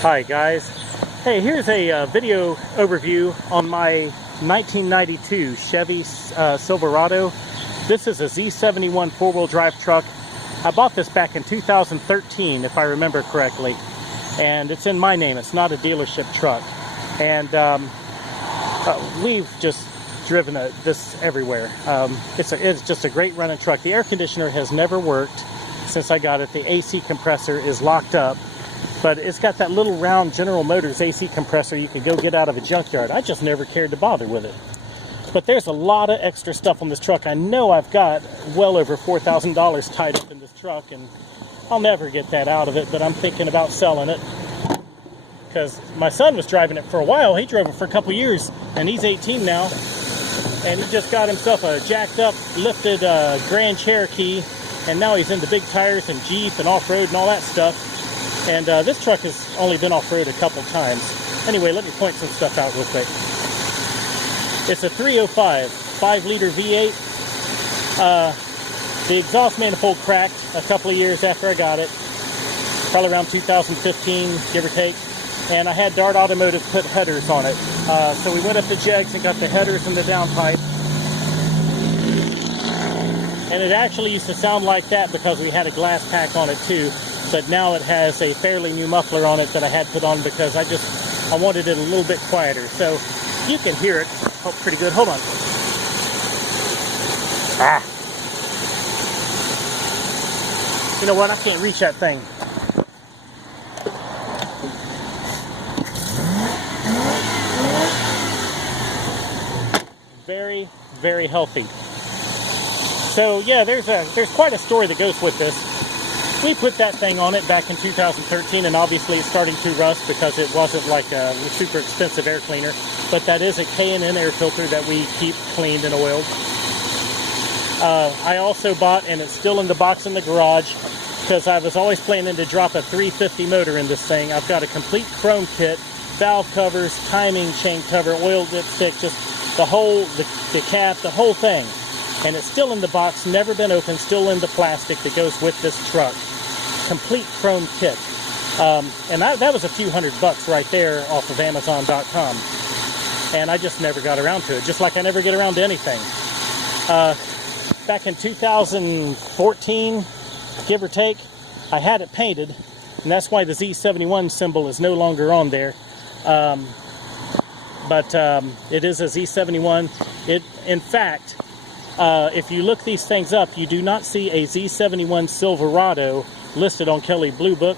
Hi guys. Hey, here's a video overview on my 1992 Chevy Silverado. This is a Z71 4-wheel drive truck. I bought this back in 2013 if I remember correctly, and it's in my name. It's not a dealership truck, and we've just driven this everywhere. It's just a great running truck. The air conditioner has never worked since I got it. The AC compressor is locked up, but it's got that little round General Motors AC compressor you can go get out of a junkyard. I just never cared to bother with it. But there's a lot of extra stuff on this truck. I know I've got well over $4,000 tied up in this truck, and I'll never get that out of it, but I'm thinking about selling it because my son was driving it for a while. He drove it for a couple years, and he's 18 now, and he just got himself a jacked up, lifted Grand Cherokee, and now he's into big tires and Jeep and off-road and all that stuff. And this truck has only been off-road a couple times. Anyway, let me point some stuff out real quick. It's a 305 5-liter V8. The exhaust manifold cracked a couple of years after I got it, probably around 2015, give or take. And I had DART Automotive put headers on it. So we went up to JEGS and got the headers and the downpipe. And it actually used to sound like that because we had a glass pack on it too. But now it has a fairly new muffler on it that I had put on because I wanted it a little bit quieter. So you can hear it pretty good. Hold on. You know what? I can't reach that thing. Very, very healthy. So yeah, there's quite a story that goes with this. We put that thing on it back in 2013, and obviously it's starting to rust because it wasn't like a super expensive air cleaner. But that is a K&N air filter that we keep cleaned and oiled. I also bought, and it's still in the box in the garage, because I was always planning to drop a 350 motor in this thing. I've got a complete chrome kit, valve covers, timing chain cover, oil dipstick, just the whole, the cap, the whole thing. And it's still in the box, never been opened, still in the plastic that goes with this truck. Complete chrome kit. And that was a few $100 right there off of Amazon.com. And I just never got around to it, just like I never get around to anything. Back in 2014, give or take, I had it painted, and that's why the Z71 symbol is no longer on there. But it is a Z71. In fact, if you look these things up, you do not see a Z71 Silverado listed on Kelley Blue Book.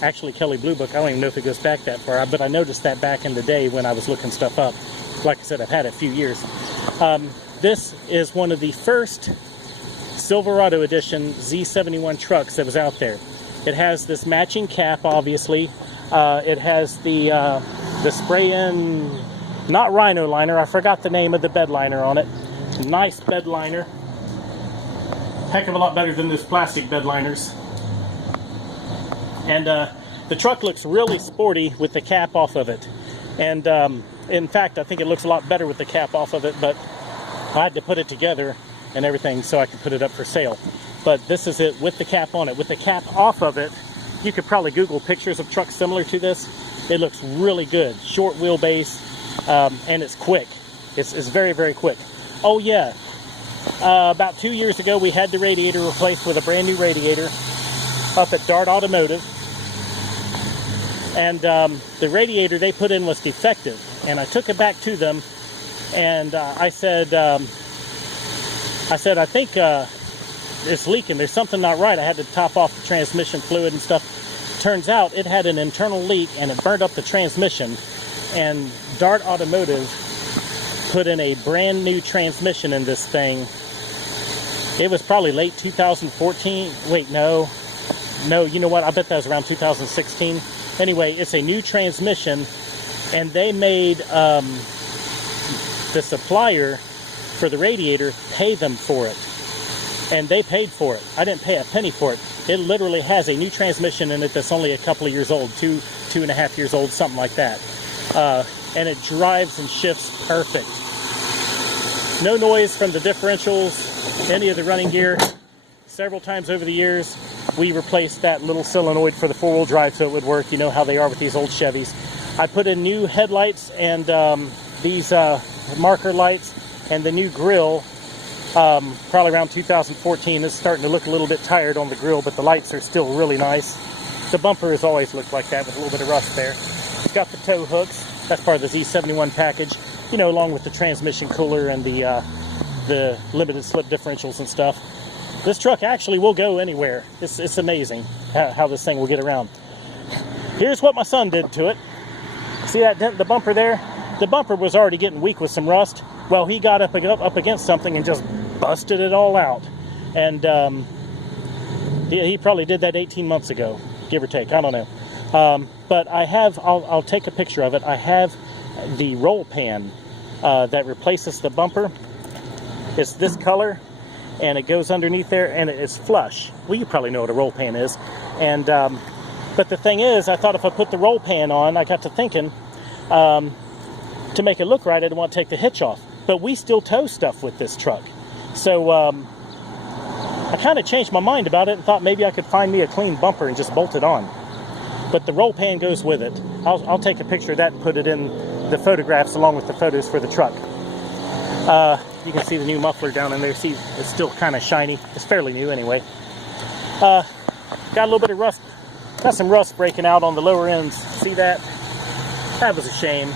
Actually, Kelley Blue Book, I don't even know if it goes back that far, but I noticed that back in the day when I was looking stuff up. Like I said, I've had it a few years. This is one of the first Silverado edition Z71 trucks that was out there. It has this matching cap, obviously. It has the spray-in, not Rhino liner, I forgot the name of the bed liner on it. Nice bed liner. Heck of a lot better than those plastic bed liners. And the truck looks really sporty with the cap off of it. And in fact, I think it looks a lot better with the cap off of it, but I had to put it together and everything so I could put it up for sale. But this is it with the cap on it. With the cap off of it, you could probably Google pictures of trucks similar to this. It looks really good. Short wheelbase, and it's quick. It's very, very quick. Oh yeah, about 2 years ago we had the radiator replaced with a brand new radiator up at DART Automotive. And the radiator they put in was defective. And I took it back to them, and I said, I think it's leaking. There's something not right. I had to top off the transmission fluid and stuff. Turns out it had an internal leak, and it burned up the transmission. And DART Automotive put in a brand new transmission in this thing. It was probably late 2014. Wait, no, you know what? I bet that was around 2016. Anyway, it's a new transmission, and they made the supplier for the radiator pay them for it. And they paid for it. I didn't pay a penny for it. It literally has a new transmission in it that's only a couple of years old, 2.5 years old, something like that. And it drives and shifts perfect. No noise from the differentials, any of the running gear. Several times over the years, we replaced that little solenoid for the four-wheel drive so it would work. You know how they are with these old Chevys. I put in new headlights and these marker lights and the new grille. Probably around 2014. It's starting to look a little bit tired on the grill, but the lights are still really nice. The bumper has always looked like that with a little bit of rust there. It's got the tow hooks. That's part of the Z71 package, you know, along with the transmission cooler and the limited slip differentials and stuff. This truck actually will go anywhere. It's amazing how this thing will get around. Here's what my son did to it. See that dent in the bumper there? The bumper was already getting weak with some rust. Well, he got up against something and just busted it all out. And he probably did that 18 months ago, give or take. I don't know. But I have, I'll take a picture of it. I have the roll pan that replaces the bumper. It's this color, and it goes underneath there, and it's flush. Well, you probably know what a roll pan is. And but the thing is, I thought if I put the roll pan on, I got to thinking, to make it look right, I didn't want to take the hitch off. But we still tow stuff with this truck. So I kind of changed my mind about it and thought maybe I could find me a clean bumper and just bolt it on. But the roll pan goes with it. I'll take a picture of that and put it in the photographs along with the photos for the truck. You can see the new muffler down in there. See, it's still kind of shiny. It's fairly new anyway. Got a little bit of rust. Got some rust breaking out on the lower ends. See that? That was a shame.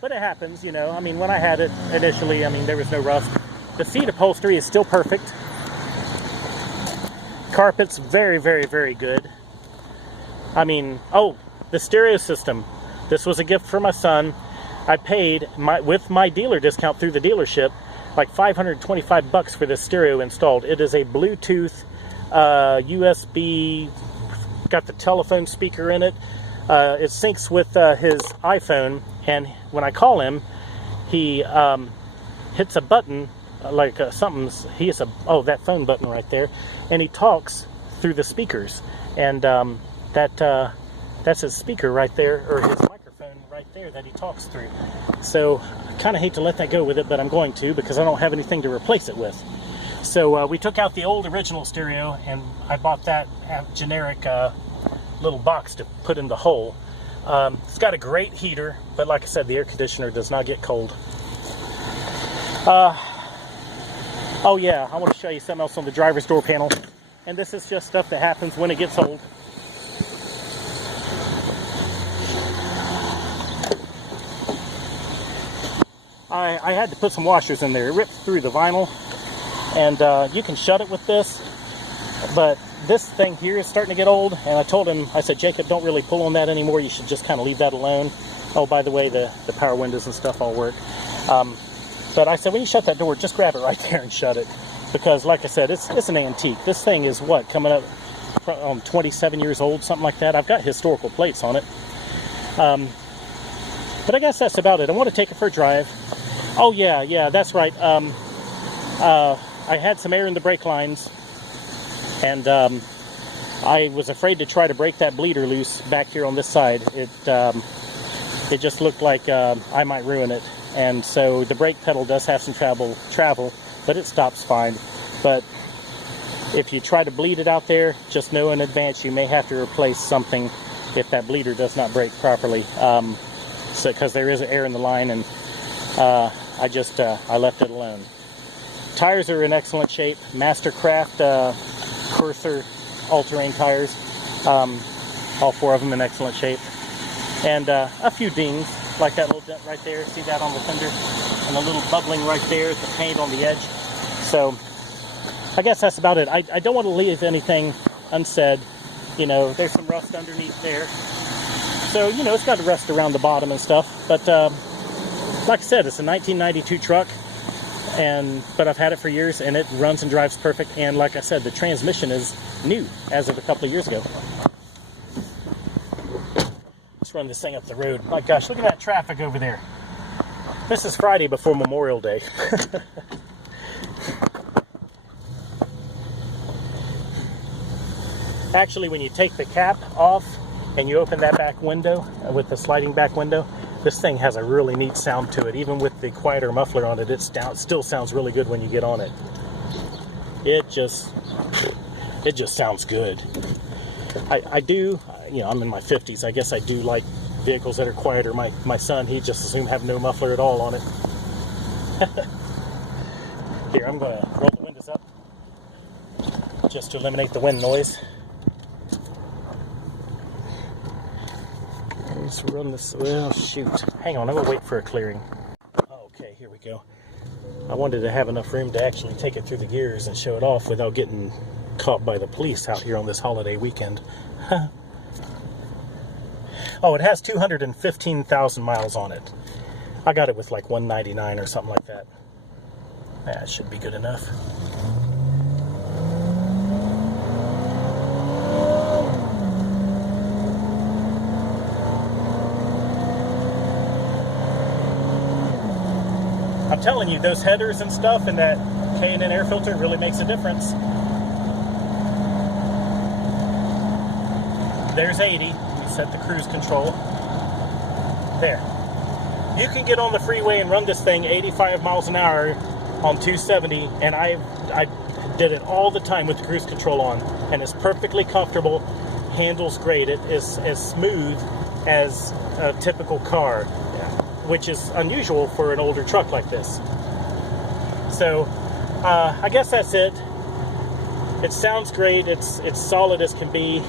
But it happens, you know. I mean, when I had it initially, I mean, there was no rust. The seat upholstery is still perfect. Carpet's very, very, very good. I mean, oh, the stereo system. This was a gift for my son. I paid, with my dealer discount through the dealership, like $525 for this stereo installed. It is a Bluetooth, USB, got the telephone speaker in it. It syncs with his iPhone, and when I call him, he hits a button, like he hits that phone button right there, and he talks through the speakers, and that's his speaker right there, or his microphone right there that he talks through. So I kind of hate to let that go with it, but I'm going to, because I don't have anything to replace it with. So we took out the old original stereo, and I bought that generic little box to put in the hole. It's got a great heater, but like I said, the air conditioner does not get cold. Oh yeah, I want to show you something else on the driver's door panel. And this is just stuff that happens when it gets old. I had to put some washers in there. It ripped through the vinyl, and you can shut it with this, but this thing here is starting to get old, and I told him, I said, Jacob, don't really pull on that anymore. You should just kind of leave that alone. Oh, by the way, the power windows and stuff all work. But I said, when you shut that door, just grab it right there and shut it. Because, like I said, it's an antique. This thing is, what, coming up on 27 years old, something like that. I've got historical plates on it. But I guess that's about it. I want to take it for a drive. Oh, yeah, that's right. I had some air in the brake lines, and I was afraid to try to break that bleeder loose back here on this side. It just looked like I might ruin it. And so the brake pedal does have some travel, but it stops fine. But if you try to bleed it out there, just know in advance you may have to replace something if that bleeder does not break properly. Because there is air in the line, and I left it alone. Tires are in excellent shape. Mastercraft Cursor all-terrain tires. All four of them in excellent shape. And a few dings, like that little dent right there. See that on the fender? And a little bubbling right there at the paint on the edge. So I guess that's about it. I don't want to leave anything unsaid. You know, there's some rust underneath there. So, you know, it's got rust around the bottom and stuff. But like I said, it's a 1992 truck. But I've had it for years, and it runs and drives perfect. And like I said, the transmission is new as of a couple of years ago. Let's run this thing up the road. My gosh, look at that traffic over there. This is Friday before Memorial Day. Actually, when you take the cap off and you open that back window with the sliding back window, this thing has a really neat sound to it. Even with the quieter muffler on it, it still sounds really good when you get on it. It just, it just sounds good. I do, you know, I'm in my 50s. I guess I do like vehicles that are quieter. My son, he just assumed have no muffler at all on it. Here, I'm going to roll the windows up just to eliminate the wind noise. Let's run this. Well, shoot. Hang on, I'm going to wait for a clearing. Okay, here we go. I wanted to have enough room to actually take it through the gears and show it off without getting caught by the police out here on this holiday weekend. Oh, it has 215,000 miles on it. I got it with like 199 or something like that. That should be good enough. I'm telling you, those headers and stuff and that K&N air filter really makes a difference. There's 80. We set the cruise control. There. You can get on the freeway and run this thing 85 miles an hour on 270, and I did it all the time with the cruise control on, and it's perfectly comfortable, handles great. It is as smooth as a typical car, which is unusual for an older truck like this. So I guess that's it. It sounds great. It's solid as can be.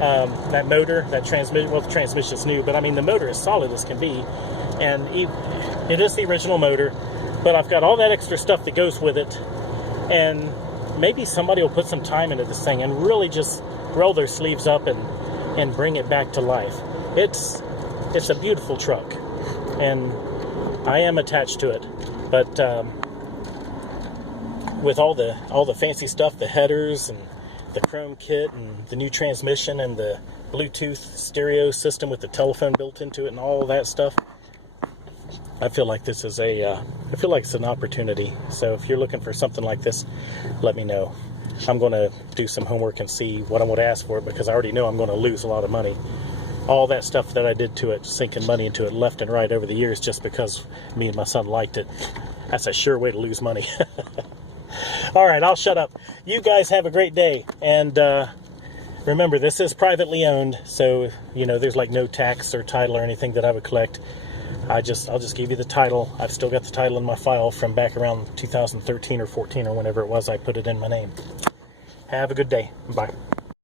That motor, that transmission, well, the transmission's new, but I mean the motor is solid as can be, and it is the original motor, but I've got all that extra stuff that goes with it, and maybe somebody will put some time into this thing and really just roll their sleeves up and bring it back to life. It's a beautiful truck, and I am attached to it, but with all the fancy stuff, the headers and the chrome kit and the new transmission and the Bluetooth stereo system with the telephone built into it and all that stuff, I feel like this is I feel like it's an opportunity. So if you're looking for something like this, let me know. I'm going to do some homework and see what I'm going to ask for it, because I already know I'm going to lose a lot of money. All that stuff that I did to it, sinking money into it left and right over the years just because me and my son liked it, that's a sure way to lose money. All right, I'll shut up. You guys have a great day, and remember, this is privately owned, so you know there's like no tax or title or anything that I would collect. I'll just give you the title. I've still got the title in my file from back around 2013 or 14 or whenever it was I put it in my name. Have a good day. Bye.